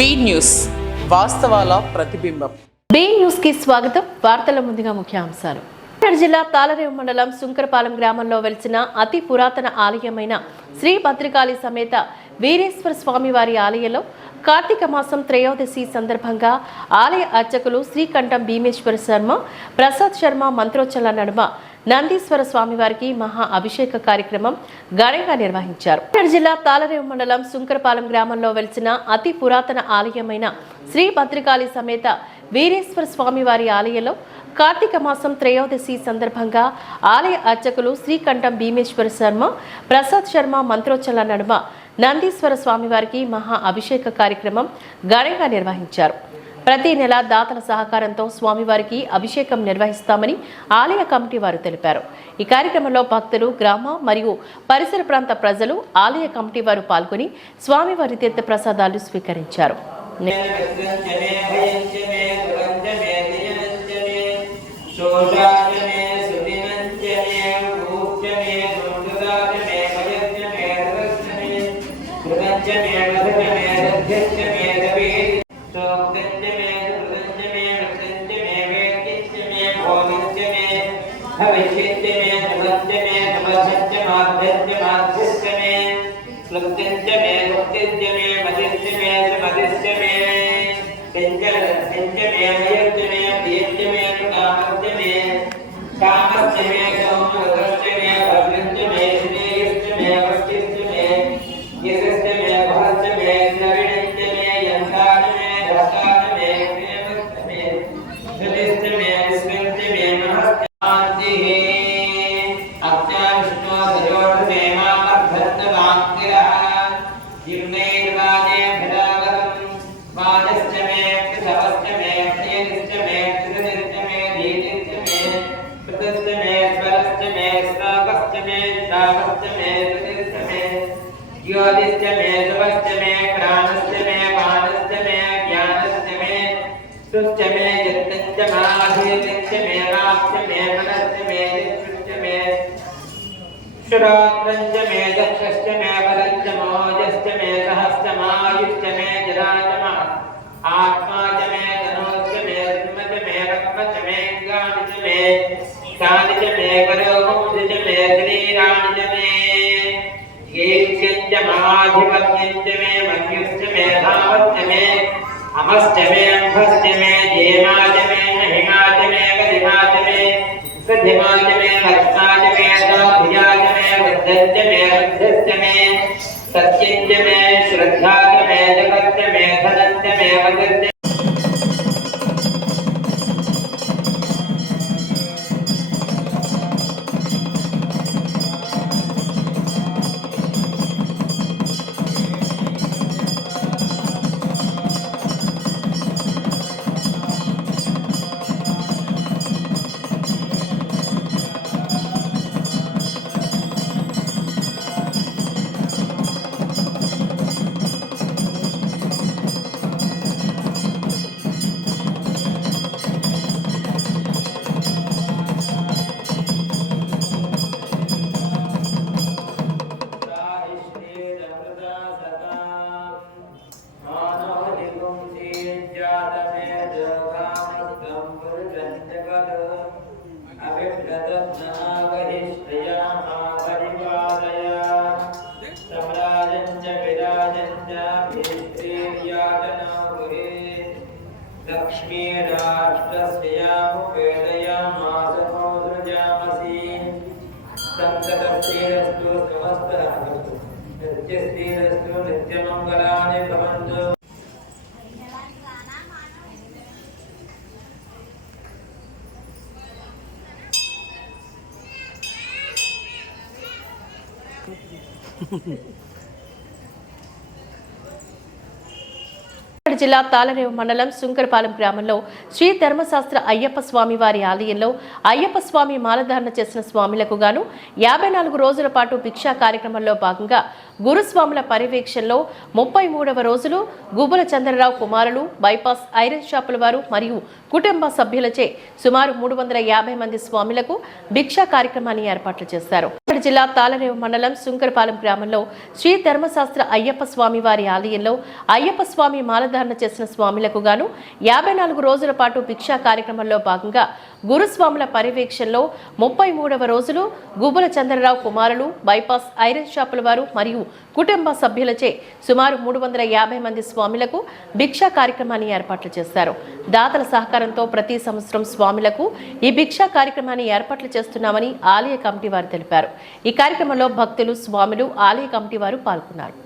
B news వాస్తవాల ప్రతిబింబం. B news కి స్వాగతం. వార్తల ముందుగా ముఖ్యాంశాలు. జిల్లా తాళరేవు మండలం సుంకరపాలెం గ్రామంలో వెలిసిన అతి పురాతన ఆలయమైన శ్రీ భద్రకాళి సమేత వీరేశ్వర స్వామి వారి ఆలయంలో కార్తీక మాసం త్రయోదశి సందర్భంగా ఆలయ అర్చకులు శ్రీకంఠం భీమేశ్వర శర్మ, ప్రసాద్ శర్మ మంత్రోచ్చల నడుమ నందీశ్వర స్వామివారికి మహా అభిషేక కార్యక్రమం ఘనంగా నిర్వహించారు. జిల్లా తాళరేవు మండలం సుంకరపాలెం గ్రామంలో వెలిసిన అతి పురాతన ఆలయమైన శ్రీ భద్రకాళి సమేత వీరేశ్వర స్వామివారి ఆలయంలో కార్తీక మాసం త్రయోదశి సందర్భంగా ఆలయ అర్చకులు శ్రీకంఠం భీమేశ్వర శర్మ, ప్రసాద్ శర్మ మంత్రోచ్చల నడుమ నందీశ్వర స్వామివారికి మహా అభిషేక కార్యక్రమం ఘనంగా నిర్వహించారు. ప్రతి నెల దాతల సహకారంతో స్వామివారికి అభిషేకం నిర్వహిస్తామని ఆలయ కమిటీ వారు తెలిపారు. ఈ కార్యక్రమంలో భక్తులు, గ్రామ మరియు పరిసర ప్రాంత ప్రజలు, ఆలయ కమిటీ వారు పాల్గొని స్వామివారి తీర్థ ప్రసాదాలు స్వీకరించారు. జిల్లా తాళరేవు మండలం సుంకరపాలెం గ్రామంలో శ్రీ ధర్మశాస్త్ర అయ్యప్ప స్వామి వారి ఆలయంలో అయ్యప్ప స్వామి మాలధారణ చేసిన స్వాములకు గాను 54 రోజుల పాటు భిక్షా కార్యక్రమంలో భాగంగా గురుస్వాముల పర్యవేక్షణలో 33వ రోజులు గుబ్బల చంద్రరావు కుమారులు బైపాస్ ఐరన్ షాపుల వారు మరియు కుటుంబ సభ్యులచే సుమారు 350 మంది స్వాములకు భిక్షా కార్యక్రమాన్ని ఏర్పాట్లు చేశారు. జిల్లా తాళరేవు మండలం సుంకరపాలెం గ్రామంలో శ్రీ ధర్మశాస్త్ర అయ్యప్ప స్వామి వారి ఆలయంలో అయ్యప్ప స్వామి మాలధారణ భిక్షాటన చేసిన స్వాములకు గాను 54 రోజుల పాటు భిక్షా కార్యక్రమంలో భాగంగా గురుస్వాముల పర్యవేక్షణలో 33వ రోజులు గుబ్బల చంద్రరావు కుమారులు బైపాస్ ఐరన్ షాపుల వారు మరియు కుటుంబ సభ్యులచే సుమారు 350 మంది స్వాములకు భిక్షా కార్యక్రమాన్ని ఏర్పాట్లు చేశారు. దాతల సహకారంతో ప్రతి సంవత్సరం స్వాములకు ఈ భిక్షా కార్యక్రమాన్ని ఏర్పాట్లు చేస్తున్నామని ఆలయ కమిటీ వారు తెలిపారు. ఈ కార్యక్రమంలో భక్తులు, స్వాములు, ఆలయ కమిటీ వారు పాల్గొన్నారు.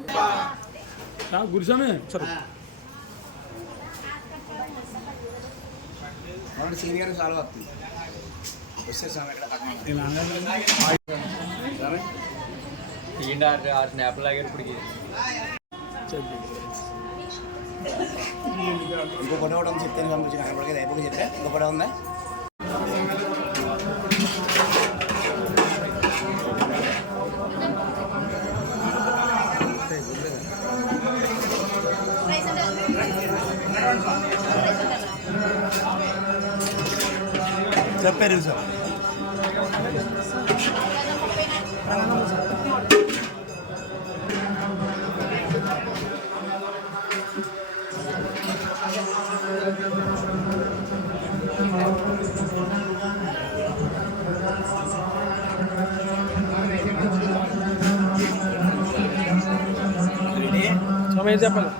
ఇంకో ఫోటో కూడా చెప్తాను పంపించిన అక్కడికి అయిపోయి చెప్తే ఇంకో ఫోటో ఉందా చెప్పారు సార్. సమయం చెప్పాలి.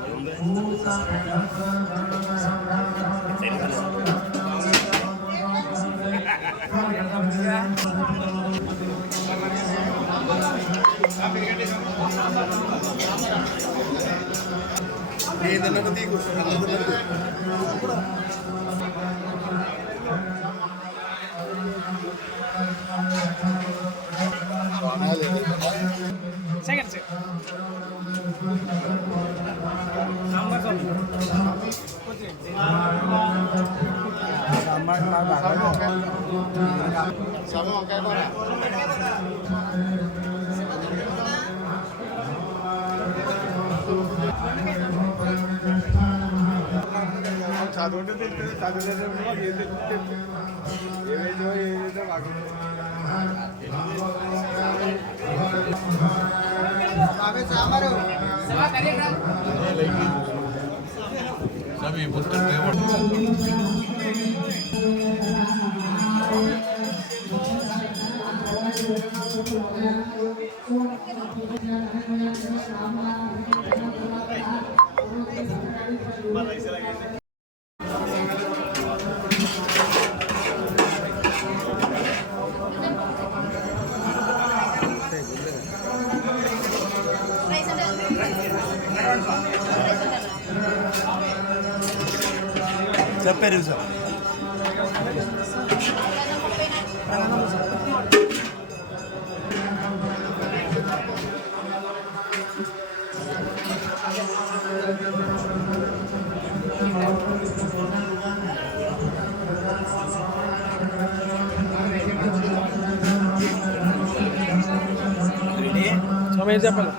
చెప్పారు సార్. సమయం చెప్పాలి.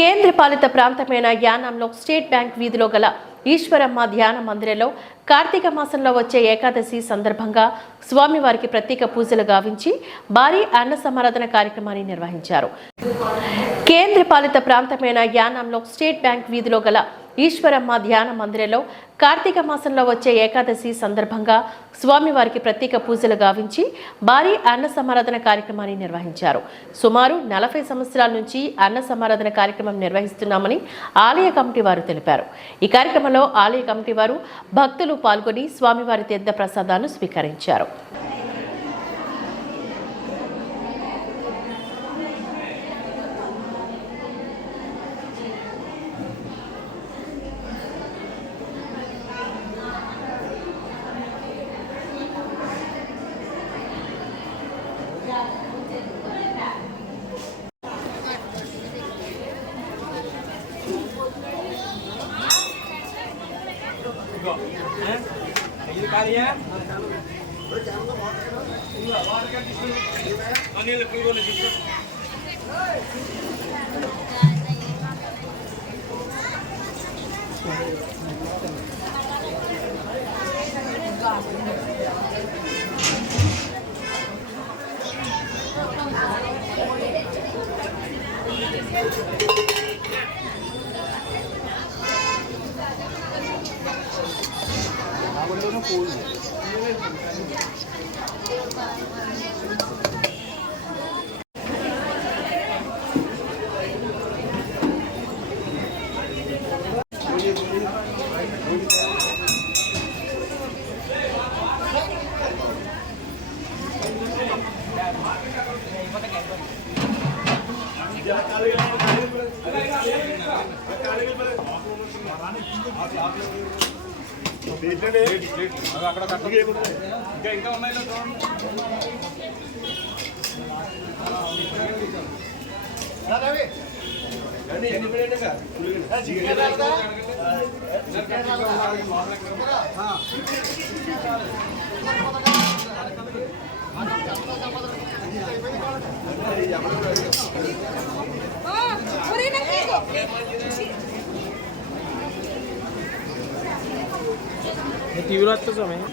కేంద్రపాలిత ప్రాంతమైన యానాంలో స్టేట్ బ్యాంక్ వీధిలో గల ఈశ్వరమ్మ ధ్యాన మందిరంలో కార్తీక మాసంలో వచ్చే ఏకాదశి సందర్భంగా స్వామివారికి ప్రత్యేక పూజలు గావించి భారీ అన్న సమారాధన కార్యక్రమాన్ని నిర్వహించారు. కేంద్రపాలిత ప్రాంతమైన యానాంలో స్టేట్ బ్యాంక్ వీధిలో గల ఈశ్వరమ్మ ధ్యాన మందిరంలో కార్తీక మాసంలో వచ్చే ఏకాదశి సందర్భంగా స్వామివారికి ప్రత్యేక పూజలు గావించి భారీ అన్న సమారాధన కార్యక్రమాన్ని నిర్వహించారు. సుమారు 40 సంవత్సరాల నుంచి అన్న సమారాధన కార్యక్రమం నిర్వహిస్తున్నామని ఆలయ కమిటీ వారు తెలిపారు. ఈ కార్యక్రమంలో ఆలయ కమిటీ వారు, భక్తులు పాల్గొని స్వామివారి తీర్థ ప్రసాదాలను స్వీకరించారు. ఇంకా ఉన్నాయి టీవీలో వస్తుంది సమయం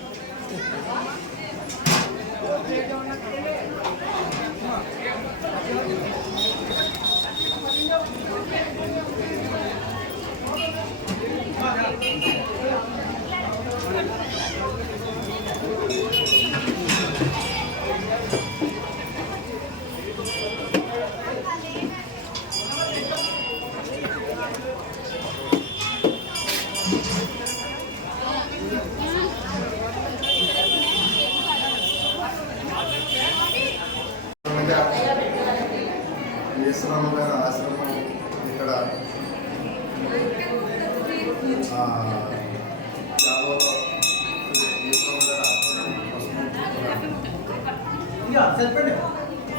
ఈశ్వరమ్మ గారి ఆశ్రమం ఇక్కడ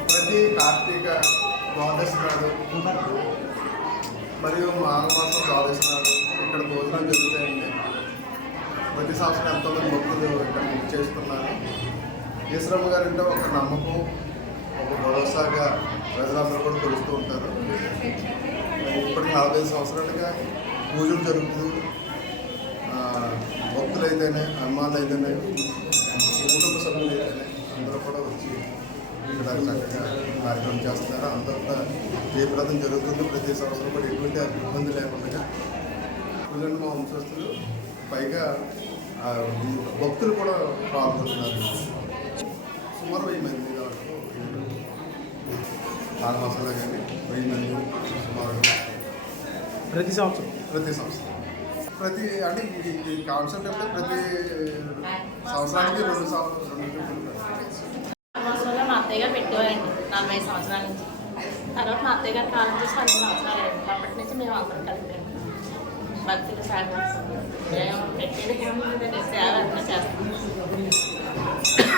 ప్రతి కార్తీక ద్వాదశి నాడు మరియు మాఘమాసం ద్వాదశి నాడు ఇక్కడ భోజనం జరుగుతాయండి. ప్రతి సంవత్సరం ఎంతోమంది భక్తులు ఇక్కడ బుక్ చేస్తున్నారు. ఈశ్వరమ్మ గారు అంటే ఒక నమ్మకం, ఒక భరోసాగా ప్రజలందరూ కూడా కొలుస్తూ ఉంటారు. ఇప్పటికి 45 సంవత్సరాలుగా పూజలు జరుగుతూ భక్తులు అయితేనే, అమ్మాయిలు అయితేనే, కుటుంబ సభ్యులు అయితేనే అందరూ కూడా వచ్చి ఇక్కడ చక్కగా కార్యక్రమం చేస్తున్నారు. అంతంతా జయప్రదం జరుగుతుంది. ప్రతి సంవత్సరం కూడా ఎటువంటి ఇబ్బంది లేకుండా పూజలు మా వంశస్థులు పైగా భక్తులు కూడా పాల్గొంటున్నారు. సుమారు 1000 మంది వరకు 4 మాసాలు కానీ 1000 మంది సుమారుగా ప్రతి సంవత్సరం ప్రతి అంటే ఈ కాన్సెప్ట్ అంటే ప్రతి సంవత్సరానికి 2 సంవత్సరాలు మా అత్తయ్య గారు పెట్టేవారండి 40 సంవత్సరాల నుంచి. తర్వాత మా అత్తయ్య గారి కాలం చేసి 10 సంవత్సరాలు అయింది. అప్పటి నుంచి మేము అందరం కలిపాము. భక్తులు సాగిస్తున్నాం. పెట్టేది సేవ అంతా చేస్తాం.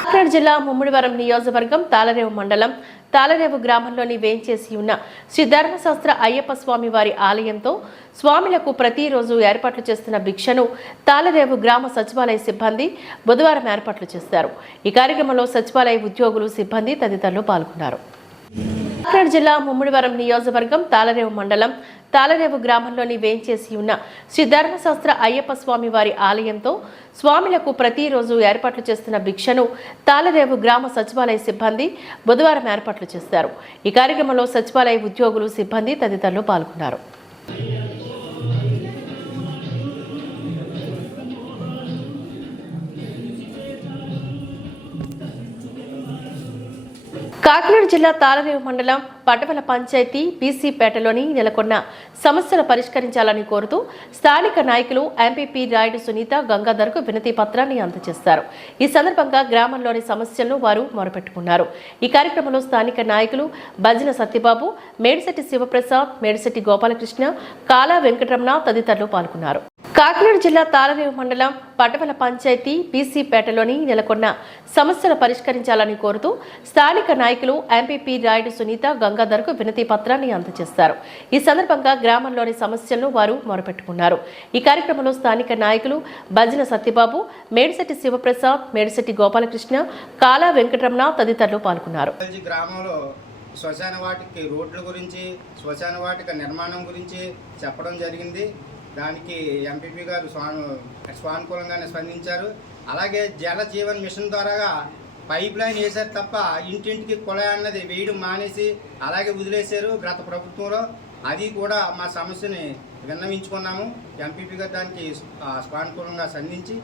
కాకినాడ జిల్లా ముమ్మిడివరం నియోజకవర్గం తాళరేవు మండలం తాళరేవు గ్రామంలోని వేంచేసి ఉన్న శ్రీ ధర్మశాస్త్ర అయ్యప్ప స్వామి వారి ఆలయంతో స్వాములకు ప్రతిరోజు ఏర్పాట్లు చేస్తున్న భిక్షను తాళరేవు గ్రామ సచివాలయ సిబ్బంది బుధవారం ఏర్పాట్లు చేశారు. ఈ కార్యక్రమంలో సచివాలయ ఉద్యోగులు, సిబ్బంది తదితరులు పాల్గొన్నారు. కాకినాడ జిల్లా ముమ్మిడివరం నియోజకవర్గం తాళరేవు మండలం తాళరేవు గ్రామంలోని వేంచేసి ఉన్న శ్రీ ధర్మశాస్త్ర అయ్యప్ప స్వామి వారి ఆలయంతో స్వాములకు ప్రతిరోజు ఏర్పాట్లు చేస్తున్న భిక్షను తాళరేవు గ్రామ సచివాలయ సిబ్బంది బుధవారం ఏర్పాట్లు చేశారు. ఈ కార్యక్రమంలో సచివాలయ ఉద్యోగులు, సిబ్బంది తదితరులు పాల్గొన్నారు. కాకినాడ జిల్లా తాళరేవు మండలం పటవల పంచాయతీ బీసీపేటలోని నెలకొన్న సమస్యలు పరిష్కరించాలని కోరుతూ స్థానిక నాయకులు ఎంపీపీ రాయుడు సునీత గంగాధర్కు వినతి పత్రాన్ని అందజేశారు. ఈ సందర్భంగా గ్రామంలోని సమస్యలను వారు మొరపెట్టుకున్నారు. ఈ కార్యక్రమంలో స్థానిక నాయకులు బజ్జిన సత్యబాబు, మేడిశెట్టి శివప్రసాద్, మేడిశెట్టి గోపాలకృష్ణ, కాలా వెంకటరమణ తదితరులు పాల్గొన్నారు. కాకినాడ జిల్లా తాళరేవు మండలం పటవల పంచాయతీ బీసీపేటలోని నెలకొన్న సమస్యలు పరిష్కరించాలని కోరుతూ స్థానిక నాయకులు ఎంపీపీ రాయుడు సునీత గంగాధర్కు వినతి పత్రాన్ని అందజేశారు. ఈ సందర్భంగా గ్రామంలోని సమస్యలను వారు మొరపెట్టుకున్నారు. ఈ కార్యక్రమంలో స్థానిక నాయకులు భజన సత్యబాబు, మేడిశెట్టి శివప్రసాద్, మేడిశెట్టి గోపాలకృష్ణ, కాలా వెంకటరమణ తదితరులు పాల్గొన్నారు. గ్రామంలో శ్మశాన వాటిక రోడ్ల గురించి, శ్మశాన వాటిక నిర్మాణం గురించి చెప్పడం జరిగింది. దానికి ఎంపీపీ గారు స్వానుకూలంగానే స్పందించారు. అలాగే జల జీవన్ మిషన్ ద్వారా పైప్ లైన్ వేశారు తప్ప ఇంటింటికి కుళాయి అన్నది వేయడం మానేసి అలాగే వదిలేశారు గత ప్రభుత్వంలో. అది కూడా మా సమస్యని విన్నవించుకున్నాము. ఎంపీపీ గారు దానికి స్వానుకూలంగా స్పందించి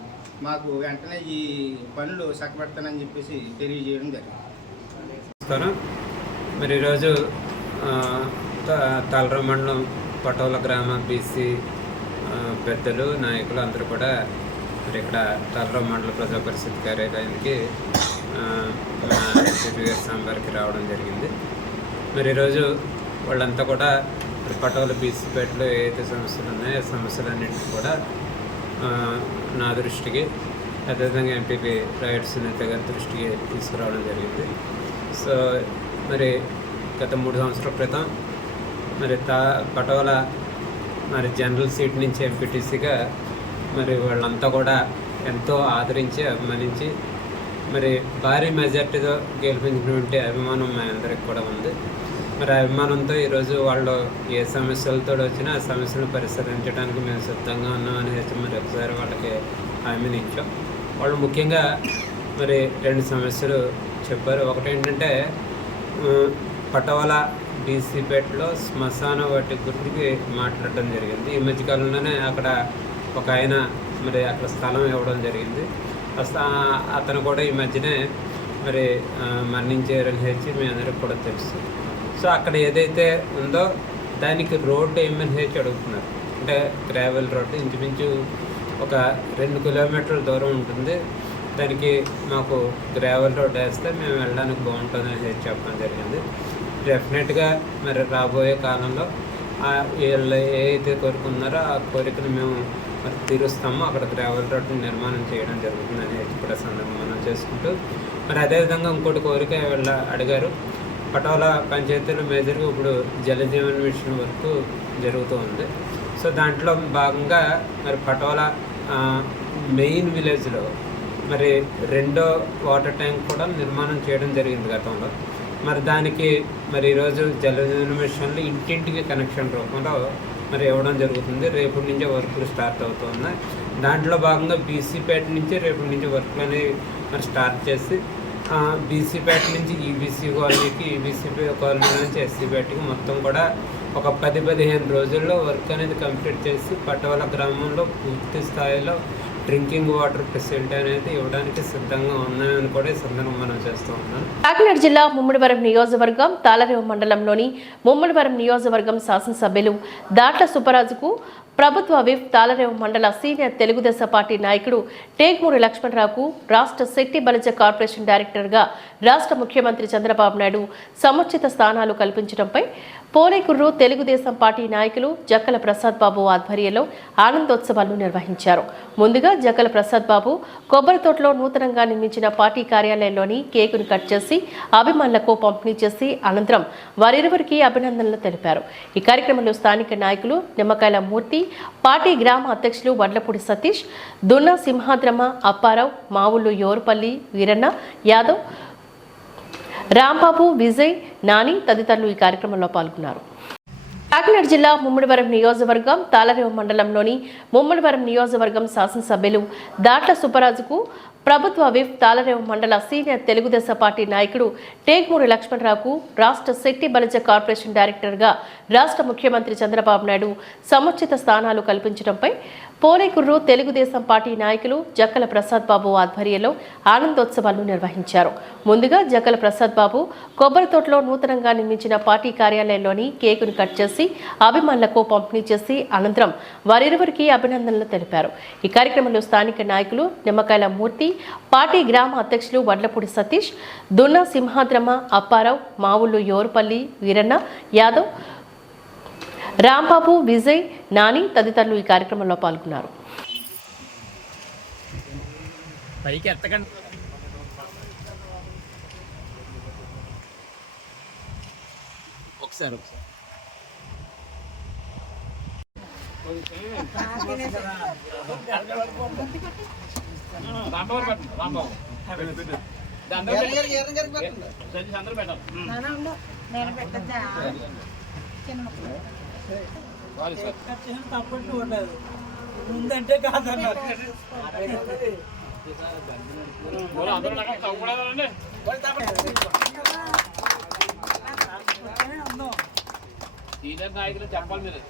మాకు వెంటనే ఈ పనులు చక్కబెడతానని చెప్పేసి తెలియజేయడం జరిగింది. మరి ఈరోజు తాళరేవు మండలం పటోల గ్రామ బీసీ పెద్దలు, నాయకులు అందరూ కూడా మరి ఇక్కడ తాళరేవు మండల ప్రజా పరిషత్ కార్యాలయానికి సాంబార్కి రావడం జరిగింది. మరి ఈరోజు వాళ్ళంతా కూడా పటోల బీసీపేటలో ఏదైతే సమస్యలు ఉన్నాయో ఆ సమస్యలన్నింటినీ కూడా నా దృష్టికి, అదేవిధంగా ఎంపీపీ రాయుడు సునీత గారి దృష్టికి తీసుకురావడం జరిగింది. సో మరి గత 3 సంవత్సరాల క్రితం మరి పటోల మరి జనరల్ సీట్ నుంచి ఎంపీటీసీగా మరి వాళ్ళంతా కూడా ఎంతో ఆదరించి అభిమానించి మరి భారీ మెజార్టీతో గెలిపించినటువంటి అభిమానం మా అందరికి కూడా ఉంది. మరి అభిమానంతో ఈరోజు వాళ్ళు ఏ సమస్యలతో వచ్చినా ఆ సమస్యలను పరిష్కరించడానికి మేము సిద్ధంగా ఉన్నామని మరి ఒకసారి వాళ్ళకి హామీని ఇచ్చాం. వాళ్ళు ముఖ్యంగా మరి 2 సమస్యలు చెప్పారు. ఒకటి ఏంటంటే పటోల బీసీపేటలో శ్మశాన వాటి గురించి మాట్లాడడం జరిగింది. ఈ మధ్యకాలంలోనే అక్కడ ఒక ఆయన మరి అక్కడ స్థలం ఇవ్వడం జరిగింది. అతను కూడా ఈ మధ్యనే మరి మరణించారని హెచ్చి మీ అందరికి కూడా తెలుసు. సో అక్కడ ఏదైతే ఉందో దానికి రోడ్డు ఏమని అడుగుతున్నారు. అంటే గ్రావెల్ రోడ్డు ఇంచుమించు ఒక 2 కిలోమీటర్ల దూరం ఉంటుంది. దానికి మాకు గ్రావెల్ రోడ్ వేస్తే మేము వెళ్ళడానికి బాగుంటుందని చెప్పడం జరిగింది. డెఫినెట్గా మరి రాబోయే కాలంలో వీళ్ళు ఏదైతే కోరుకున్నారో ఆ కోరికను మేము మరి తీరుస్తామో అక్కడ గ్రావెల్ రోడ్డు నిర్మాణం చేయడం జరుగుతుందని కూడా సందర్భం చేసుకుంటూ మరి అదేవిధంగా ఇంకోటి కోరిక వీళ్ళ అడిగారు. పటోల పంచాయతీలో మేజర్గా ఇప్పుడు జలజీవన్ మిషన్ వర్క్ జరుగుతూ ఉంది. సో దాంట్లో భాగంగా మరి పటోల మెయిన్ విలేజ్లో మరి 2వ వాటర్ ట్యాంక్ కూడా నిర్మాణం చేయడం జరిగింది గతంలో. మరి దానికి మరి ఈరోజు జలజీవన మిషన్లు ఇంటింటికి కనెక్షన్ రూపంలో మరి ఇవ్వడం జరుగుతుంది. రేపటి నుంచే వర్కులు స్టార్ట్ అవుతున్నాయి. దాంట్లో భాగంగా బీసీపేట నుంచి రేపటి నుంచి వర్కులు అనేవి మరి స్టార్ట్ చేసి బీసీపేట నుంచి ఈబీసీ కాలనీకి, ఈబీసీ కాలనీ నుంచి ఎస్సీపేటకి మొత్తం కూడా ఒక 10-15 రోజుల్లో వర్క్ అనేది కంప్లీట్ చేసి పటోల గ్రామంలో పూర్తి స్థాయిలో డ్రింకింగ్ వాటర్ ఫెసిలిటీ అనేది ఇవ్వడానికి సిద్ధంగా ఉన్నాయని కూడా ఈ సందర్భంగా మనం చేస్తూ ఉన్నాం. కాకినాడ జిల్లా ముమ్మడివరం నియోజకవర్గం తాళరేవు మండలంలోని ముమ్మడివరం నియోజకవర్గం శాసనసభ్యులు దాట్ల సుబ్బరాజుకు ప్రభుత్వ విప్ తాళరేవు మండల సీనియర్ తెలుగుదేశం పార్టీ నాయకుడు టేక్మూరి లక్ష్మణరావుకు రాష్ట్ర శెట్టి బలిజ కార్పొరేషన్ డైరెక్టర్గా రాష్ట్ర ముఖ్యమంత్రి చంద్రబాబు నాయుడు సముచిత స్థానాలు కల్పించడంపై పోలేకుర్రు తెలుగుదేశం పార్టీ నాయకులు జక్కల ప్రసాద్ బాబు ఆధ్వర్యంలో ఆనందోత్సవాలను నిర్వహించారు. ముందుగా జక్కల ప్రసాద్ బాబు కొబ్బరి తోటలో నూతనంగా నిర్మించిన పార్టీ కార్యాలయంలోని కేకును కట్ చేసి అభిమానులకు పంపిణీ చేసి అనంతరం వారిరువురికి అభినందనలు తెలిపారు. ఈ కార్యక్రమంలో స్థానిక నాయకులు నిమ్మకాయల మూర్తి, పార్టీ గ్రామ అధ్యక్షులు వడ్లపూడి సతీష్, దున్నా సింహాద్రమ, అప్పారావు, మావుళ్ళు యోరుపల్లి వీరన్న యాదవ్, రాంబాబు, విజయ్, నాని తదితరులు ఈ కార్యక్రమంలో పాల్గొన్నారు. కాకినాడ జిల్లా ముమ్మడివరం నియోజకవర్గం తాళరేవు మండలంలోని ముమ్మడివరం నియోజకవర్గం శాసనసభ్యులు దాట్ల సుబ్బరాజుకు ప్రభుత్వ విప్ తాళరేవు మండల సీనియర్ తెలుగుదేశం పార్టీ నాయకుడు టేక్మూరి లక్ష్మణరావుకు రాష్ట్ర శెట్టి బలిజ కార్పొరేషన్ డైరెక్టర్గా రాష్ట్ర ముఖ్యమంత్రి చంద్రబాబు నాయుడు సముచిత స్థానాలు కల్పించడంపై పోలేకుర్రు తెలుగుదేశం పార్టీ నాయకులు జక్కల ప్రసాద్ బాబు ఆధ్వర్యంలో ఆనందోత్సవాలను నిర్వహించారు. ముందుగా జక్కల ప్రసాద్ బాబు కొబ్బరి తోటలో నూతనంగా నిర్మించిన పార్టీ కార్యాలయంలోని కేకును కట్ చేసి అభిమానులకు పంపిణీ చేసి అనంతరం వారిరువురికి అభినందనలు తెలిపారు. ఈ కార్యక్రమంలో స్థానిక నాయకులు నిమ్మకాయల మూర్తి, పార్టీ గ్రామ అధ్యక్షులు వడ్లపూడి సతీష్, దున్నా సింహాద్రమ, అప్పారావు, మావుళ్ళు యోరుపల్లి వీరన్న యాదవ్, రాంబాబు, విజయ్, నాని తదితరులు ఈ కార్యక్రమంలో పాల్గొన్నారు. పైకి ఎత్తకండి. ఒకసారి తప్పట్టు ఉండదు ముందంటే కాదన్నారు. సీనియర్ నాయకులు చెప్పాలి మీరు.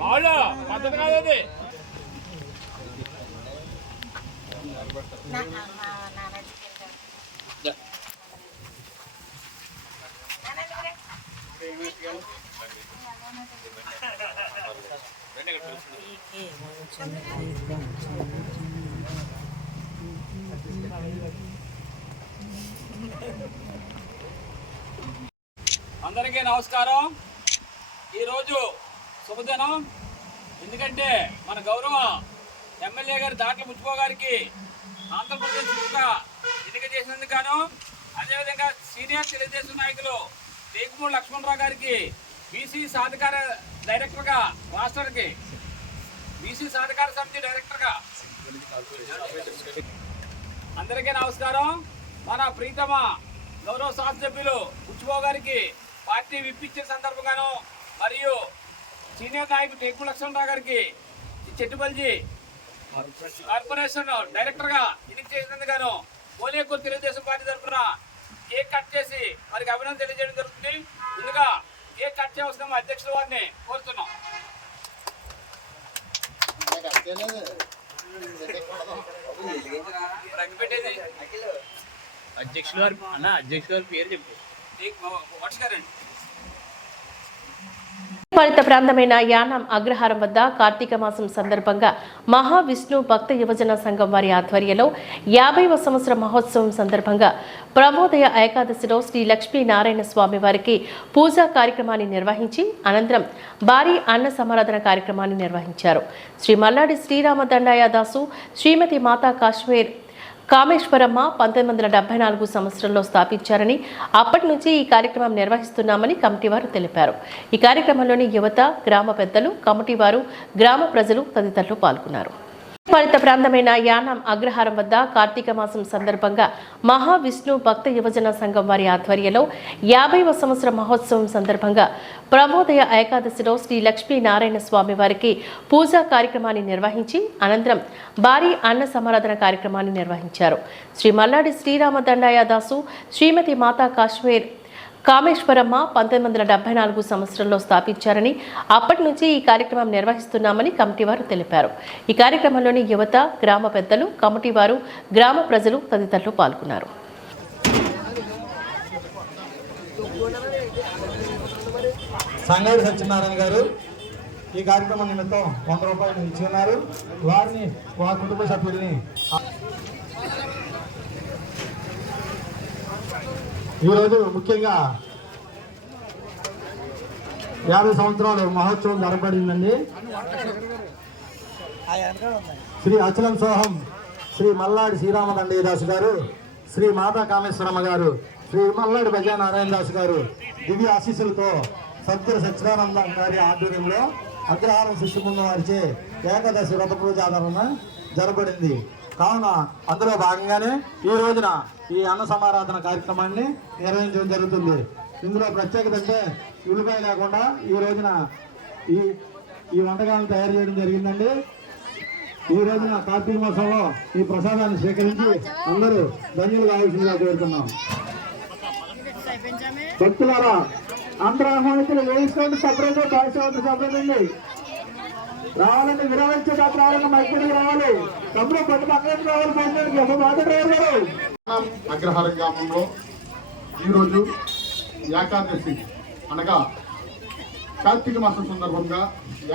మామూలు పద్ధతి కాదు అది. అందరికీ నమస్కారం. ఈరోజు శుభదినం. ఎందుకంటే మన గౌరవ ఎమ్మెల్యే గారు దాట్ల ముచ్చుకో గారికి ఆంధ్రప్రదేశ్ ఎన్నిక చేసినందుకు గాను, అదేవిధంగా సీనియర్ తెలుగుదేశం నాయకులు తేకుమూడి లక్ష్మణరావు గారికి బీసీ సాధికార డైరెక్టర్గా, రాష్ట్రానికి బీసీ సాధికార సమితి డైరెక్టర్గా అందరికీ నమస్కారం. మన ప్రీతమ గౌరవ శాసనసభ్యులు ముచ్చుకో గారికి పార్టీ విప్పించిన సందర్భంగాను, మరియు సీనియర్ నాయకుడు టేకుమూడి లక్ష్మణరావు గారికి చెట్టుబల్జీ కార్పొరేషన్ డైరెక్టర్గా ఎన్నిక చేసినందుకు పోలేకూరు తెలుగుదేశం పార్టీ తరఫున కేక్ కట్ చేసి వారికి అభినందన తెలియజేయడం జరుగుతుంది. ముందుగా కేక్ కట్ చేయవలసిన అధ్యక్షుల వారిని కోరుతున్నాం. అధ్యక్షుల వారి పేరు చెప్పు. పాలిత ప్రాంతమైన యానాం అగ్రహారం వద్ద కార్తీక మాసం సందర్భంగా మహావిష్ణు భక్త యువజన సంఘం వారి ఆధ్వర్యంలో 50వ సంవత్సర మహోత్సవం సందర్భంగా ప్రమోదయ ఏకాదశిలో శ్రీ లక్ష్మీనారాయణ స్వామి వారికి పూజా కార్యక్రమాన్ని నిర్వహించి అనంతరం భారీ అన్న సమారాధన కార్యక్రమాన్ని నిర్వహించారు. శ్రీ మల్లాడి శ్రీరామదండాయ దాసు శ్రీమతి మాతా కామేశ్వరమ్మ 1974 సంవత్సరంలో స్థాపించారని, అప్పటి నుంచి ఈ కార్యక్రమం నిర్వహిస్తున్నామని కమిటీ వారు తెలిపారు. ఈ కార్యక్రమంలోని యువత, గ్రామ పెద్దలు, కమిటీ వారు, గ్రామ ప్రజలు తదితరులు పాల్గొన్నారు. పాలిత ప్రాంతమైన యానాం అగ్రహారం వద్ద కార్తీక మాసం సందర్భంగా మహావిష్ణు భక్త యువజన సంఘం వారి ఆధ్వర్యంలో 50వ సంవత్సర మహోత్సవం సందర్భంగా ప్రమోదయ ఏకాదశిలో శ్రీ లక్ష్మీనారాయణ స్వామి వారికి పూజా కార్యక్రమాన్ని నిర్వహించి అనంతరం భారీ అన్న సమారాధన కార్యక్రమాన్ని నిర్వహించారు. శ్రీ మల్లాడి శ్రీరామదండాయ దాసు శ్రీమతి మాతా కామేశ్వరమ్మ 1974 సంవత్సరంలో స్థాపించారని, అప్పటి నుంచి ఈ కార్యక్రమం నిర్వహిస్తున్నామని కమిటీ వారు తెలిపారు. ఈ కార్యక్రమంలోని యువత, గ్రామ పెద్దలు, కమిటీ వారు, గ్రామ ప్రజలు తదితరులు పాల్గొన్నారు. సంగాడి సత్యనారాయణ గారు ఈ కార్యక్రమం నిమిత్తం 100 రూపాయలు ఇచ్చి ఉన్నారు. వారిని, వారి కుటుంబ సభ్యుల్ని ఈరోజు ముఖ్యంగా 50 సంవత్సరాలు మహోత్సవం జరపబడిందండి. శ్రీ అచలం సోహం శ్రీ మల్లాడి శ్రీరామదండయ్య దాసు గారు, శ్రీ మాతా కామేశ్వరమ్మ గారు, శ్రీ మల్లాడి బజానారాయణ దాసు గారు దివ్య ఆశీస్సులతో సద్గురు సచ్చిదానంద గారి ఆధ్వర్యంలో అగ్రహారం శిష్యబృందం వారిచే ఏకాదశి వ్రత పూజ ఆధారణ జరపబడింది. కావున అందులో భాగంగానే ఈ రోజున ఈ అన్న సమారాధన కార్యక్రమాన్ని నిర్వహించడం జరుగుతుంది. ఇందులో ప్రత్యేకత అంటే ఉల్లిపాయ లేకుండా ఈ రోజున ఈ వంటకాలను తయారు చేయడం జరిగిందండి. ఈ రోజున కార్తీక మాసంలో ఈ ప్రసాదాన్ని స్వీకరించి అందరూ ధన్యులు కావాల్సిందిగా కోరుతున్నాం. భక్తులారా, అందరూ ఆహ్వానితులు వేసుకోండి, సపరేట్ సపరేట్ అండి. రావాలండి, విరాళించే రావాలన్నా మైకుడికి రావాలి. తమ్ముడు పది పక్కన రావాలి. అగ్రహారం గ్రామంలో ఈరోజు ఏకాదశి అనగా కార్తీక మాసం సందర్భంగా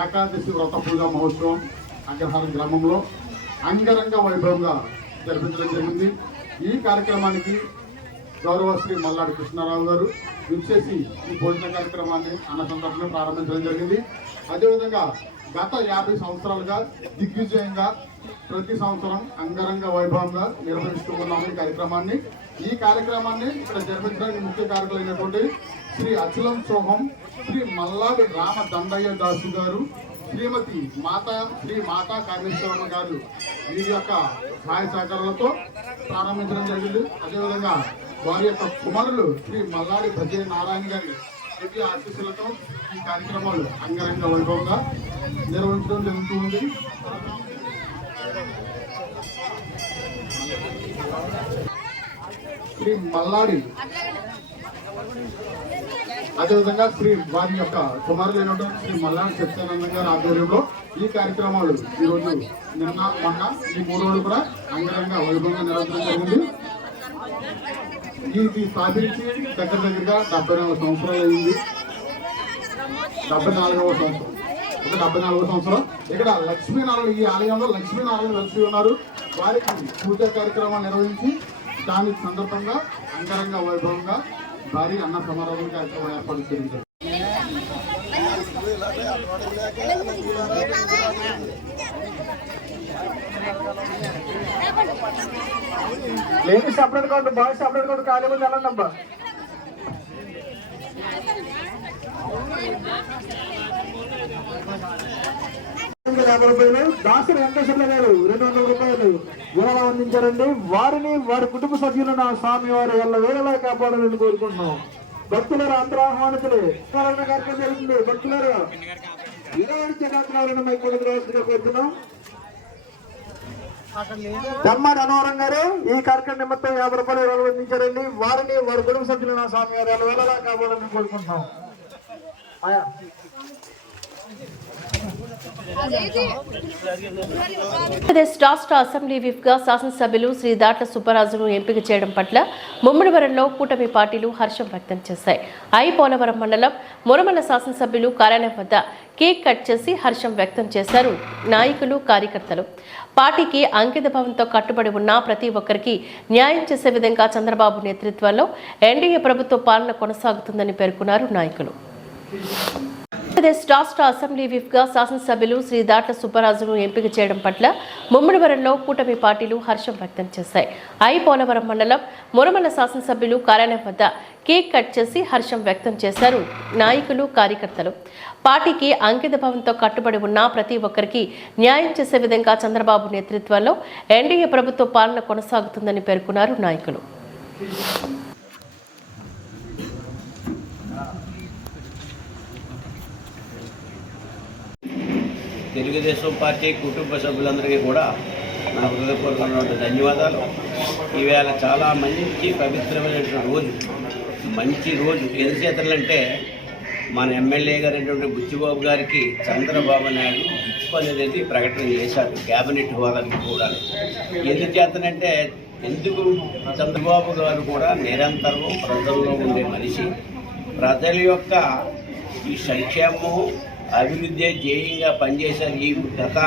ఏకాదశి వ్రత పూజా మహోత్సవం అగ్రహారం గ్రామంలో అంగరంగ వైభవంగా జరిపించడం జరిగింది. ఈ కార్యక్రమానికి గౌరవ శ్రీ మల్లాడి కృష్ణారావు గారు విచ్చేసి ఈ భోజన కార్యక్రమాన్ని అన్న సందర్భంగా ప్రారంభించడం జరిగింది. అదేవిధంగా గత 50 సంవత్సరాలుగా దిగ్విజయంగా ప్రతి సంవత్సరం అంగరంగ వైభవంగా నిర్వహిస్తూ ఉన్నాము ఈ కార్యక్రమాన్ని. ఈ కార్యక్రమాన్ని ఇక్కడ జరిపించడానికి ముఖ్య కారకులైనటువంటి శ్రీ అచలం సోహం, శ్రీ మల్లాడి రామ దండయ్య దాసు గారు, శ్రీమతి శ్రీ మాతా కామేశ్వరమ్మ గారు వీరి యొక్క సహాయ సహకారాలతో ప్రారంభించడం జరిగింది. అదేవిధంగా వారి యొక్క కుమారులు శ్రీ మల్లాడి భజే నారాయణ గారి దివ్య ఆశీస్సులతో ఈ కార్యక్రమాలు అంగరంగ వైభవంగా నిర్వహించడం జరుగుతుంది. శ్రీ మల్లాడి అదేవిధంగా వారి యొక్క కుమారులైనటువంటి శ్రీ మల్లాడి సత్యానందం గారి ఆధ్వర్యంలో ఈ కార్యక్రమాలు ఈరోజు నిన్న మొన్న ఈ 3 రోజులు కూడా అంగరంగ వైభవంగా నిర్వహించడం జరిగింది. ఇది స్థాపించి దగ్గరగా 74 సంవత్సరాలు అయింది. 74వ సంవత్సరం. ఇక్కడ లక్ష్మీనారాయణ, ఈ ఆలయంలో లక్ష్మీనారాయణ వెలిసి ఉన్నారు. వారికి పూజా కార్యక్రమాలు నిర్వహించి దాని సందర్భంగా అంగరంగ వైభవంగా భారీ అన్న సమారాధన కార్యక్రమం ఏర్పాటు చేయించారు. Ladies separate counter, boys separate counter ఖాళీ ఉంది వెళ్ళండి అబ్బా. రూపాయలు దాసరి వెంకటేశ్వర్ల గారు 200 రూపాయలు విరాళం అందించారండి. వారిని వారి కుటుంబ సభ్యులను ఆ స్వామి వారి వల్ల వేరేలా కాపాడాలని కోరుకుంటున్నాం. భక్తులారు అందరూ ఆహ్వానితులే కార్యక్రమం జరుగుతుంది. భక్తులారు విరాళించే కార్యక్రమాలను మైకొండ రాష్ట్రంగా కోరుతున్నాం. తెమ్మాడి అనవరం గారు ఈ కార్యక్రమం నిమిత్తం 50 రూపాయలు విరాళం అందించారండి. వారిని వారి కుటుంబ సభ్యులను ఆ స్వామి వారి వల్ల వేరేలా కాపాడాలని కోరుకుంటున్నాం. ఆంధ్రప్రదేశ్ రాష్ట్ర అసెంబ్లీ విప్గా శాసనసభ్యులు శ్రీ దాట్ల సుబ్బరాజును ఎంపిక చేయడం పట్ల ముమ్మడివరంలో కూటమి పార్టీలు హర్షం వ్యక్తం చేశాయి. పోలవరం మండలం మురమల శాసనసభ్యులు కార్యాలయం వద్ద కేక్ కట్ చేసి హర్షం వ్యక్తం చేశారు నాయకులు, కార్యకర్తలు. పార్టీకి అంకిత భావంతో కట్టుబడి ఉన్న ప్రతి ఒక్కరికి న్యాయం చేసే విధంగా చంద్రబాబు నేతృత్వంలో ఎన్డీఏ ప్రభుత్వ పాలన కొనసాగుతుందని పేర్కొన్నారు నాయకులు. ఆంధ్రప్రదేశ్ రాష్ట్ర అసెంబ్లీ విప్గా శాసనసభ్యులు శ్రీ దాట్ల సుబ్బరాజును ఎంపిక చేయడం పట్ల ముమ్మడివరంలో కూటమి పార్టీలు హర్షం వ్యక్తం చేశాయి. పోలవరం మండలం మురమల శాసనసభ్యులు కార్యాలయం వద్ద కేక్ కట్ చేసి హర్షం వ్యక్తం చేశారు నాయకులు, కార్యకర్తలు. పార్టీకి అంకిత భావంతో కట్టుబడి ఉన్న ప్రతి ఒక్కరికి న్యాయం చేసే విధంగా చంద్రబాబు నేతృత్వంలో ఎన్డీఏ ప్రభుత్వ పాలన కొనసాగుతుందని పేర్కొన్నారు నాయకులు. తెలుగుదేశం పార్టీ కుటుంబ సభ్యులందరికీ కూడా నా హృదయపూర్వకమైనటువంటి ధన్యవాదాలు. ఈవేళ చాలా మంచి పవిత్రమైనటువంటి రోజు, మంచి రోజు. ఎందుచేతలంటే మన ఎమ్మెల్యే గారైనటువంటి బుచ్చిబాబు గారికి చంద్రబాబు నాయుడు గిఫ్ట్ అనేది ప్రకటన చేశారు, క్యాబినెట్ హోదాకి కూడా. ఎందుచేతనంటే ఎందుకు చంద్రబాబు గారు కూడా నిరంతరం ప్రజల్లో ఉండే మనిషి, ప్రజల యొక్క ఈ సంక్షేమం అభివృద్ధి ధ్యేయంగా పనిచేశారు. ఈ గత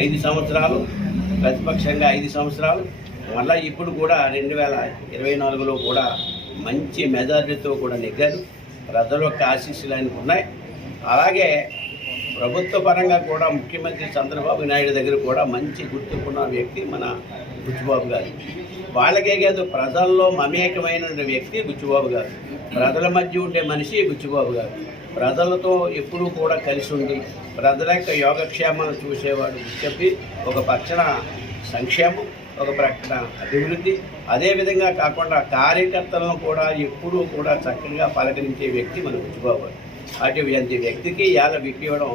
5 సంవత్సరాలు ప్రతిపక్షంగా 5 సంవత్సరాలు, మళ్ళీ ఇప్పుడు కూడా 2024లో కూడా మంచి మెజారిటీతో కూడా నెగ్గారు. ప్రజల యొక్క ఆశీస్సులు ఆయనకు ఉన్నాయి. అలాగే ప్రభుత్వ పరంగా కూడా ముఖ్యమంత్రి చంద్రబాబు నాయుడు దగ్గర కూడా మంచి గుర్తుకున్న వ్యక్తి మన బుచ్చిబాబు గారు. వాళ్ళకే కాదు, ప్రజల్లో మమేకమైన వ్యక్తి బుచ్చిబాబు గారు. ప్రజల మధ్య ఉండే మనిషి బుచ్చిబాబు గారు. ప్రజలతో ఎప్పుడూ కూడా కలిసి ఉండి ప్రజల యొక్క యోగక్షేమాలు చూసేవాడు. చెప్పి ఒక పక్షన సంక్షేమం, ఒక ప్రక్కన అభివృద్ధి, అదేవిధంగా కాకుండా కార్యకర్తలను కూడా ఎప్పుడూ కూడా చక్కగా పలకరించే వ్యక్తి మన బుచ్చిబాబు గారు. అటువంటి వ్యక్తికి ఇవాళ విప్పివ్వడం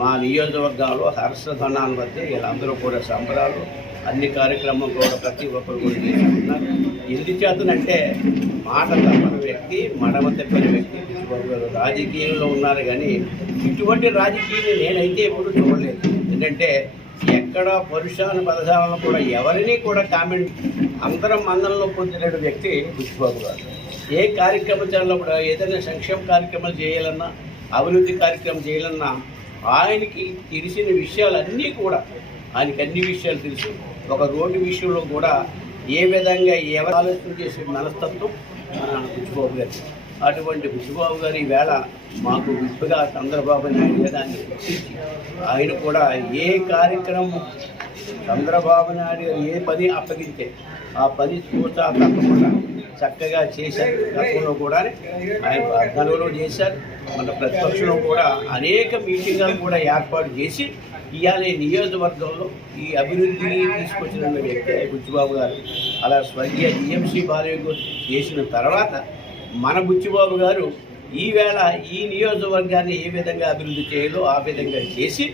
మా నియోజకవర్గంలో హర్షధ్వానాల మధ్య వీళ్ళందరూ కూడా సంబరాలు, అన్ని కార్యక్రమాలు కూడా ప్రతి ఒక్కరు కూడా తీసుకుంటున్నారు. ఎందుచేతనంటే మాట తప్పని వ్యక్తి, మడమ తప్పని వ్యక్తి బుచ్చిబాబు గారు. రాజకీయంలో ఉన్నారు కానీ ఇటువంటి రాజకీయాన్ని నేనైతే ఎప్పుడు చూడలేదు. ఎందుకంటే ఎక్కడ పరుషాన్ని పదజాలను కూడా ఎవరినీ కూడా కామెంట్ అందరం మందరంలో పొందిన వ్యక్తి బుచ్చిబాబు గారు. ఏ కార్యక్రమం చేయాలన్నా, ఏదైనా సంక్షేమ కార్యక్రమాలు చేయాలన్నా, అభివృద్ధి కార్యక్రమం చేయాలన్నా ఆయనకి తెలిసిన విషయాలన్నీ కూడా, ఆయనకి అన్ని విషయాలు తెలుసు. ఒక రోడ్డు విషయంలో కూడా ఏ విధంగా ఎవరు ఆలోచన చేసే మనస్తత్వం మన బుచ్చిబాబు గారు. అటువంటి బుచ్చిబాబు గారు ఈవేళ మాకు విప్పుగా చంద్రబాబు నాయుడు గారు దాన్ని గుర్తించి ఆయన కూడా ఏ కార్యక్రమం చంద్రబాబు నాయుడు గారు ఏ పని అప్పగిస్తే ఆ పని చూసా తప్పకుండా చక్కగా చేశారు. గతంలో కూడా ఆయన వాగ్దానంలో చేశారు. మన ప్రతిపక్షంలో కూడా అనేక మీటింగులు కూడా ఏర్పాటు చేసి ఇవాళ నియోజకవర్గంలో ఈ అభివృద్ధిని తీసుకొచ్చిన వ్యక్తి బుచ్చిబాబు గారు. అలా స్వర్గీయ జిఎంసీ బాలయ్య చేసిన తర్వాత మన బుచ్చిబాబు గారు ఈవేళ ఈ నియోజకవర్గాన్ని ఏ విధంగా అభివృద్ధి చేయాలో ఆ విధంగా చేసి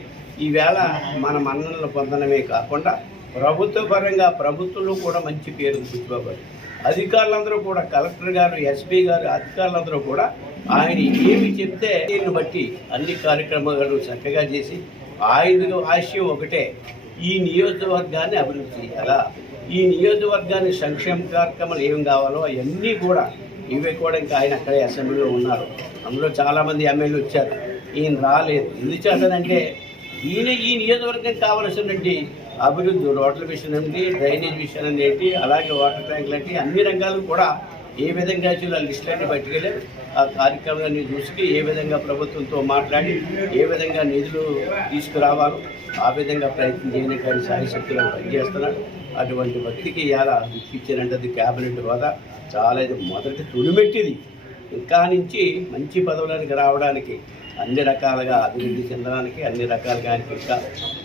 ఈవేళ మన మన్ననలు పొందడమే కాకుండా ప్రభుత్వ పరంగా ప్రభుత్వంలో కూడా మంచి పేరు బుచ్చిబాబు గారు. అధికారులందరూ కూడా కలెక్టర్ గారు, ఎస్పీ గారు, అధికారులందరూ కూడా ఆయన ఏమి చెప్తే దీన్ని బట్టి అన్ని కార్యక్రమాలు చక్కగా చేసి ఆయన ఆశయం ఒకటే, ఈ నియోజకవర్గాన్ని అభివృద్ధి చేయాలా, ఈ నియోజకవర్గాన్ని సంక్షేమ కార్యక్రమాలు ఏం కావాలో అవన్నీ కూడా ఇవే కూడా ఇంకా ఆయన అక్కడే అసెంబ్లీలో ఉన్నారు. అందులో చాలామంది ఎమ్మెల్యేలు వచ్చారు, ఈయన రాలేదు. ఎందుచేతనంటే ఈయన ఈ నియోజకవర్గం కావాల్సినటువంటి అభివృద్ధి, రోడ్ల విషయం ఏంటి, డ్రైనేజ్ విషయం ఏంటి, అలాగే వాటర్ ట్యాంకులు ఏంటి, అన్ని రంగాలు కూడా ఏ విధంగా చేయాలో లిస్ట్ అన్ని పట్టుకెళ్ళి ఆ కార్యక్రమాన్ని చూసి ఏ విధంగా ప్రభుత్వంతో మాట్లాడి ఏ విధంగా నిధులు తీసుకురావాలో ఆ విధంగా ప్రయత్నం చేయడానికి ఆయన సాయశక్తులను పనిచేస్తున్నాడు. అటువంటి వ్యక్తికి ఇలా ఇచ్చారంటే అది క్యాబినెట్ హోదా చాలా ఇది మొదటి తొలిమెట్టిది. ఇంకా నుంచి మంచి పదవులకు రావడానికి అన్ని రకాలుగా అభివృద్ధి చెందడానికి అన్ని రకాలుగా ఆయనకి ఇంకా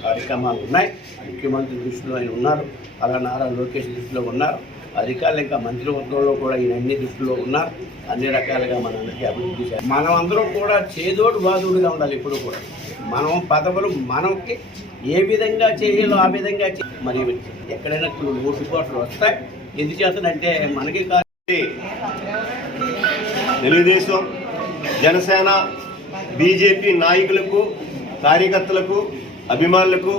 కార్యక్రమాలు ఉన్నాయి. ముఖ్యమంత్రి దృష్టిలో ఆయన ఉన్నారు, అలా నారా లోకేష్ దృష్టిలో ఉన్నారు, అధికారులు ఇంకా మంత్రివర్గంలో కూడా ఈయన అన్ని దృష్టిలో ఉన్నారు. అన్ని రకాలుగా మనందరికీ అభివృద్ధి చేయాలి. మనం అందరం కూడా చేదోడు బాధుడుగా ఉండాలి. ఇప్పుడు కూడా మనం పదవులు మనకి ఏ విధంగా చేయాలో ఆ విధంగా మరి ఎక్కడైనా ఓటుపాట్లు వస్తాయి. ఎందుచేతనంటే మనకి తెలుగుదేశం, జనసేన, బీజేపీ నాయకులకు, కార్యకర్తలకు, అభిమానులకు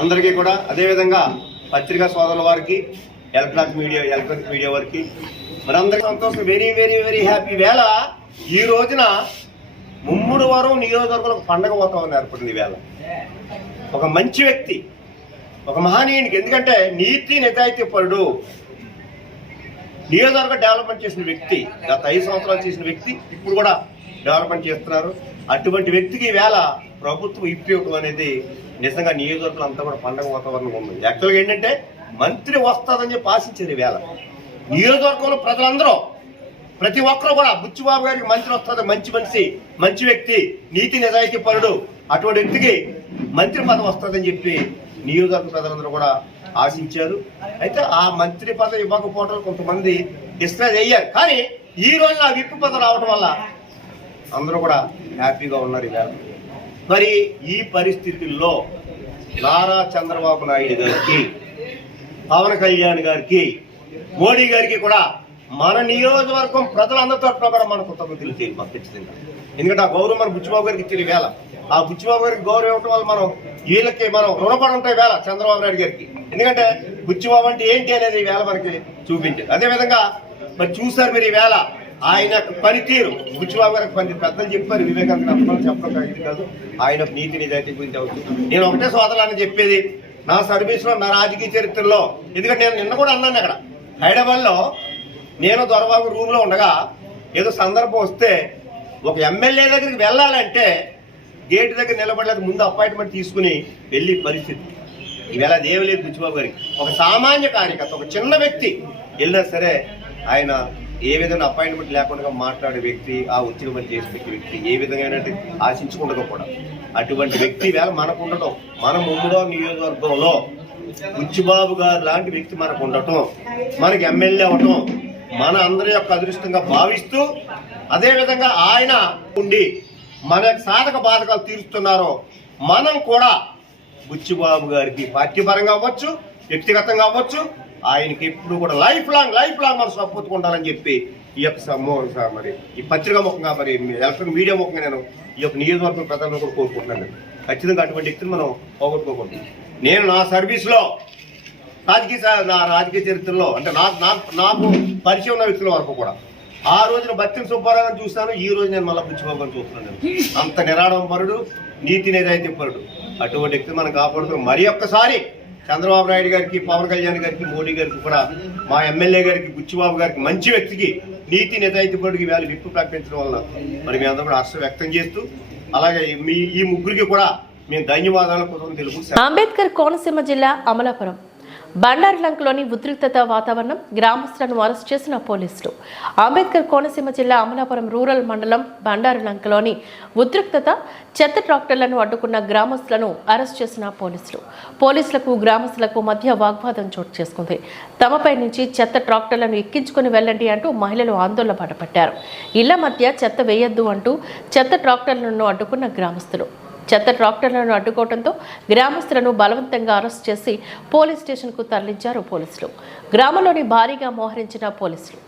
అందరికీ కూడా, అదేవిధంగా పత్రికా సోదరుల వారికి, ఎలక్ట్రానిక్ మీడియా వారికి మనందరికీ సంతోషం. Very very very happy. వేళ ఈ రోజున ముమ్మడివరం నియోజకవర్గంలో పండగ వాతావరణం ఏర్పడింది. వేళ ఒక మంచి వ్యక్తి, ఒక మహనీయునికి, ఎందుకంటే నీతి నిజాయితీ పరుడు, నియోజకవర్గం డెవలప్మెంట్ చేసిన వ్యక్తి, గత 5 సంవత్సరాలు చేసిన వ్యక్తి ఇప్పుడు కూడా డెవలప్మెంట్ చేస్తున్నారు. అటువంటి వ్యక్తికి వేళ ప్రభుత్వం ఇప్పివ్వడం అనేది నిజంగా నియోజకవర్గం అంతా కూడా పండగ వాతావరణం ఉంది. యాక్చువల్గా ఏంటంటే మంత్రి వస్తుందని చెప్పి ఆశించేది. వేళ నియోజకవర్గంలో ప్రజలందరూ ప్రతి ఒక్కరు కూడా బుచ్చిబాబు గారికి మంత్రి వస్తుంది, మంచి మనిషి, మంచి వ్యక్తి, నీతి నిజాయితీ పరుడు, అటువంటి వ్యక్తికి మంత్రి పదవి వస్తుందని చెప్పి నియోజకవర్గ ప్రజలందరూ కూడా ఆశించారు. అయితే ఆ మంత్రి పదవి ఇవ్వకపోవడం కొంతమంది డిస్కస్ అయ్యారు. కానీ ఈ రోజు ఆ విప్పు పదవి రావడం వల్ల అందరూ కూడా హ్యాపీగా ఉన్నారు. ఇవాళ మరి ఈ పరిస్థితుల్లో నారా చంద్రబాబు నాయుడు గారికి, పవన్ కళ్యాణ్ గారికి, మోడీ గారికి కూడా మన నియోజకవర్గం ప్రజలందరి తరఫున కూడా మన కృతజ్ఞతలు తెలియదు ఖచ్చితంగా. ఎందుకంటే ఆ గౌరవం మన బుచ్చిబాబు గారికి ఇచ్చిన వేళ, ఆ బుచ్చిబాబు గారికి గౌరవం ఇవ్వటం వల్ల మనం వీళ్ళకి మనం రుణపడి ఉంటాయి వేళ చంద్రబాబు నాయుడు గారికి. ఎందుకంటే బుచ్చిబాబు అంటే ఏంటి అనేది ఈ వేళ మనకి చూపించారు. అదేవిధంగా మరి చూసారు మీరు ఈ వేళ ఆయన పనితీరు, బుచ్చిబాబు గారికి పని పెద్దలు చెప్పారు, వివేకానంద అర్థాలు చెప్పడం ఇది కాదు, ఆయన నీతి నిజాయితీ గురించి అవుతుంది. నేను ఒకటే సోదరులని చెప్పేది, నా సర్వీస్ లో, నా రాజకీయ చరిత్రలో, ఎందుకంటే నేను నిన్న కూడా అన్నాను, అక్కడ హైదరాబాద్ లో నేను దొరబాబు రూమ్ లో ఉండగా ఏదో సందర్భం వస్తే ఒక ఎమ్మెల్యే దగ్గరికి వెళ్ళాలంటే గేట్ దగ్గర నిలబడలేదు, ముందు అపాయింట్మెంట్ తీసుకుని వెళ్ళి పరిస్థితి. ఈవేళ అది ఏమి లేదు బుచ్చిబాబు గారికి. ఒక సామాన్య కార్యకర్త, ఒక చిన్న వ్యక్తి వెళ్ళినా సరే ఆయన ఏ విధంగా అపాయింట్మెంట్ లేకుండా మాట్లాడే వ్యక్తి, ఆ ఉద్యోగం చేసే వ్యక్తి, ఏ విధంగా ఆశించకుండా కూడా అటువంటి వ్యక్తి వేళ మనకు ఉండటం, మన ముమ్మడో నియోజకవర్గంలో బుచ్చిబాబు గారు లాంటి వ్యక్తి మనకు ఉండటం, మనకి ఎమ్మెల్యే అవటం మన అందరి యొక్క అదృష్టంగా భావిస్తూ, అదేవిధంగా ఆయన ఉండి మన సాధక బాధకాలు తీరుస్తున్నారో మనం కూడా బుచ్చిబాబు గారికి పార్టీ పరంగా అవ్వచ్చు, వ్యక్తిగతంగా అవ్వచ్చు, ఆయనకి ఎప్పుడు కూడా లైఫ్ లాంగ్ మనం సపోర్ట్ ఉండాలని చెప్పి ఈ యొక్క మరి ఈ పత్రికా ముఖంగా, మరి ఎలక్ట్రానిక్ మీడియా ముఖంగా నేను ఈ యొక్క నియోజకవర్గం ప్రజలను కూడా కోరుకుంటున్నాను. ఖచ్చితంగా అటువంటి వ్యక్తిని మనం పోగొట్టుకోకూడదు. నేను నా సర్వీస్లో నా రాజకీయ చరిత్రలో, అంటే నాకు పరిచయం ఉన్న వ్యక్తుల వరకు కూడా ఆ రోజున బత్తిన సుబ్బారావు గారిని చూస్తాను, ఈ రోజు నేను మళ్ళీ బుచ్చిబాబు గారిని చూస్తున్నాను. అంత నిరాడంబరుడు, నీతి నిజాయితీ పరుడు, అటువంటి వ్యక్తి మనం కాపాడుతూ మరి ఒక్కసారి చంద్రబాబు నాయుడు గారికి, పవన్ కళ్యాణ్ గారికి, మోడీ గారికి కూడా, మా ఎమ్మెల్యే గారికి, బుచ్చిబాబు గారికి, మంచి వ్యక్తికి, నీతి నిజాయితీ పడికి వేళ విప్పు ప్రకటించడం వల్ల మరి మీ అందరూ కూడా హర్షం వ్యక్తం చేస్తూ, అలాగే ఈ ముగ్గురికి కూడా మేము ధన్యవాదాలు కృతజ్ఞతలు తెలుపు. అంబేద్కర్ కోనసీమ జిల్లా అమలాపురం బండారులంకలోని ఉద్రిక్తత వాతావరణం, గ్రామస్తులను అరెస్ట్ చేసిన పోలీసులు. అంబేద్కర్ కోనసీమ జిల్లా అమలాపురం రూరల్ మండలం బండారులంకలోని ఉద్రిక్తత, చెత్త ట్రాక్టర్లను అడ్డుకున్న గ్రామస్తులను అరెస్ట్ చేసిన పోలీసులకు గ్రామస్తులకు మధ్య వాగ్వాదం చోటు చేసుకుంది. తమపై నుంచి చెత్త ట్రాక్టర్లను ఎక్కించుకుని వెళ్లండి అంటూ మహిళలు ఆందోళన పడపట్టారు. ఇళ్ల మధ్య చెత్త వేయొద్దు అంటూ చెత్త ట్రాక్టర్లను అడ్డుకున్న గ్రామస్తులు చెత్త ట్రాక్టర్లను అడ్డుకోవడంతో గ్రామస్తులను బలవంతంగా అరెస్ట్ చేసి పోలీస్ స్టేషన్కు తరలించారు పోలీసులు. గ్రామంలోని భారీగా మోహరించిన పోలీసులు.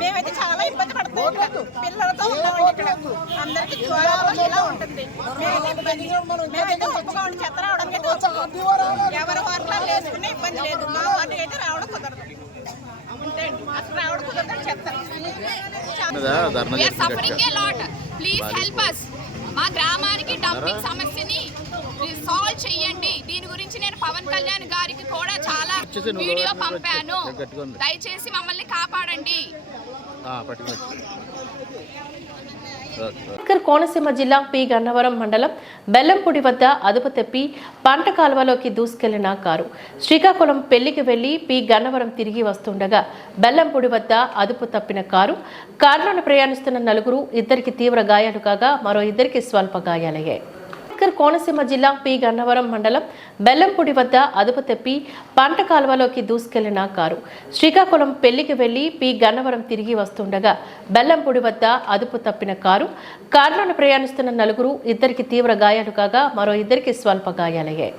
మేమైతే చాలా ఇబ్బంది పడుతున్నాం. పిల్లలతో ఉన్నామండి ఇక్కడ. అందరికి జ్వరాలు ఇలా ఉంటుంది. మేమైతే ఒప్పుకోండి చెత్త రావడానికి ఎవరి వార్తలు వేసుకునే ఇబ్బంది లేదు. మా వాటికి అయితే రావడం కుదరదు. అసలు రావడం కుదరదు చెత్త. Please help us. మా గ్రామానికి డంపింగ్ సమస్యని సాల్వ్ చేయండి. దీని గురించి నేను పవన్ కళ్యాణ్ గారికి కూడా చాలా వీడియో పంపాను. దయచేసి మమ్మల్ని కాపాడండి. అంబేద్కర్ కోనసీమ జిల్లా పి గన్నవరం మండలం బెల్లంపూడి వద్ద అదుపు తప్పి పంట కాలువలోకి దూసుకెళ్లిన కారు. శ్రీకాకుళం పెళ్లికి వెళ్లి పి గన్నవరం తిరిగి వస్తుండగా బెల్లంపూడి వద్ద అదుపు తప్పిన కారులోని ప్రయాణిస్తున్న నలుగురు, ఇద్దరికి తీవ్ర గాయాలు కాగా మరో ఇద్దరికి స్వల్ప గాయాలయ్యాయి. అంబేద్కర్ కోనసీమ జిల్లా పి గన్నవరం మండలం బెల్లంపూడి వద్ద అదుపు తప్పి పంట కాలువలోకి దూసుకెళ్లిన కారు. శ్రీకాకుళం పెళ్లికి వెళ్లి పి గన్నవరం తిరిగి వస్తుండగా బెల్లంపూడి వద్ద అదుపు తప్పిన కారులోని ప్రయాణిస్తున్న నలుగురు, ఇద్దరికి తీవ్ర గాయాలు కాగా మరో ఇద్దరికి స్వల్ప గాయాలయ్యాయి.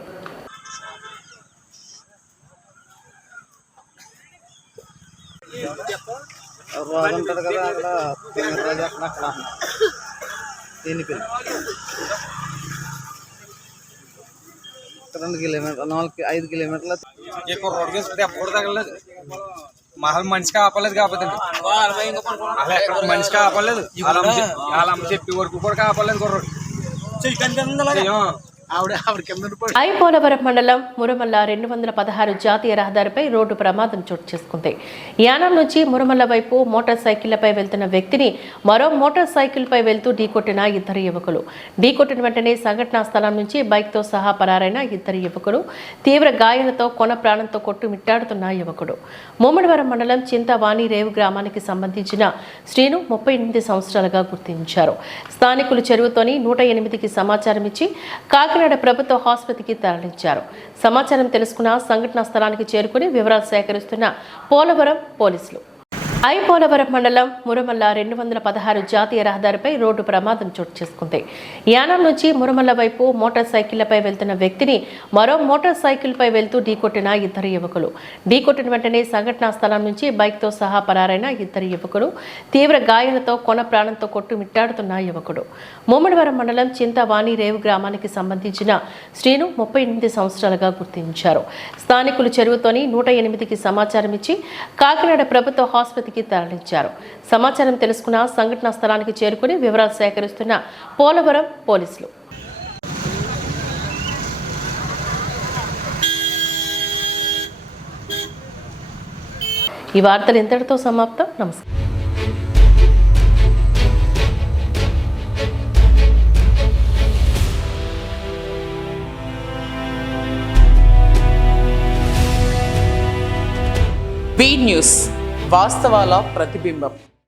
మనిషి కాపలేదు కాకపోతే మనిషి కాపలేదు. వాళ్ళ చెప్పి వరకు కూడా కాపలేదు కుర్రోడు. ఐపోలవరం మండలం మురమల్ల 216 జాతీయ రహదారిపై రోడ్డు ప్రమాదం చోటు చేసుకుంది. యానం నుంచి మురమల్ల వైపు మోటార్ సైకిళ్లపై వెళ్తున్న వ్యక్తిని మరో మోటార్ సైకిల్పై వెళ్తూ ఢీకొట్టిన ఇద్దరు యువకులు. ఢీకొట్టిన వెంటనే సంఘటనా స్థలం నుంచి బైక్తో సహా పరారైన ఇద్దరు యువకులు. తీవ్ర గాయాలతో కొన ప్రాణంతో కొట్టుమిట్టాడుతున్న యువకుడు ముమ్మడివరం మండలం చింతవాణి రేవు గ్రామానికి సంబంధించిన శ్రీను 38 సంవత్సరాలుగా గుర్తించారు. స్థానికులు చెరువుతోని 108కి సమాచారం ఇచ్చి కాకినాడ ప్రభుత్వ ఆసుపత్రికి తరలించారు. సమాచారం తెలుసుకున్న సంఘటనా స్థలానికి చేరుకుని వివరాలు సేకరిస్తున్న పోలవరం పోలీసులు. ఐపోలవరం మండలం మురమల్ల 216 జాతీయ రహదారిపై రోడ్డు ప్రమాదం చోటు చేసుకుంది. యానం నుంచి మురమల్ల వైపు మోటార్ సైకిళ్లపై వెళ్తున్న వ్యక్తిని మరో మోటార్ సైకిల్పై వెళ్తూ ఢీకొట్టిన ఇద్దరు యువకులు. ఢీకొట్టిన వెంటనే సంఘటనా స్థలం నుంచి బైక్తో సహా పరారైన ఇద్దరు యువకులు. తీవ్ర గాయాలతో కొన ప్రాణంతో కొట్టుమిట్టాడుతున్న యువకుడు ముమ్మడివరం మండలం చింతవాణి రేవు గ్రామానికి సంబంధించిన శ్రీను 38 సంవత్సరాలుగా గుర్తించారు. స్థానికులు చెరువుతోని 108కి సమాచారం ఇచ్చి కాకినాడ ప్రభుత్వ ఆసుపత్రికి తరలించారు. సమాచారం తెలుసుకున్న సంఘటనా స్థలానికి చేరుకుని వివరాలు సేకరిస్తున్న పోలవరం పోలీసులు. ఈ వార్తలు ఇంతటితో సమాప్తం. నమస్కారం. బీ న్యూస్ వాస్తవాల ప్రతిబింబం.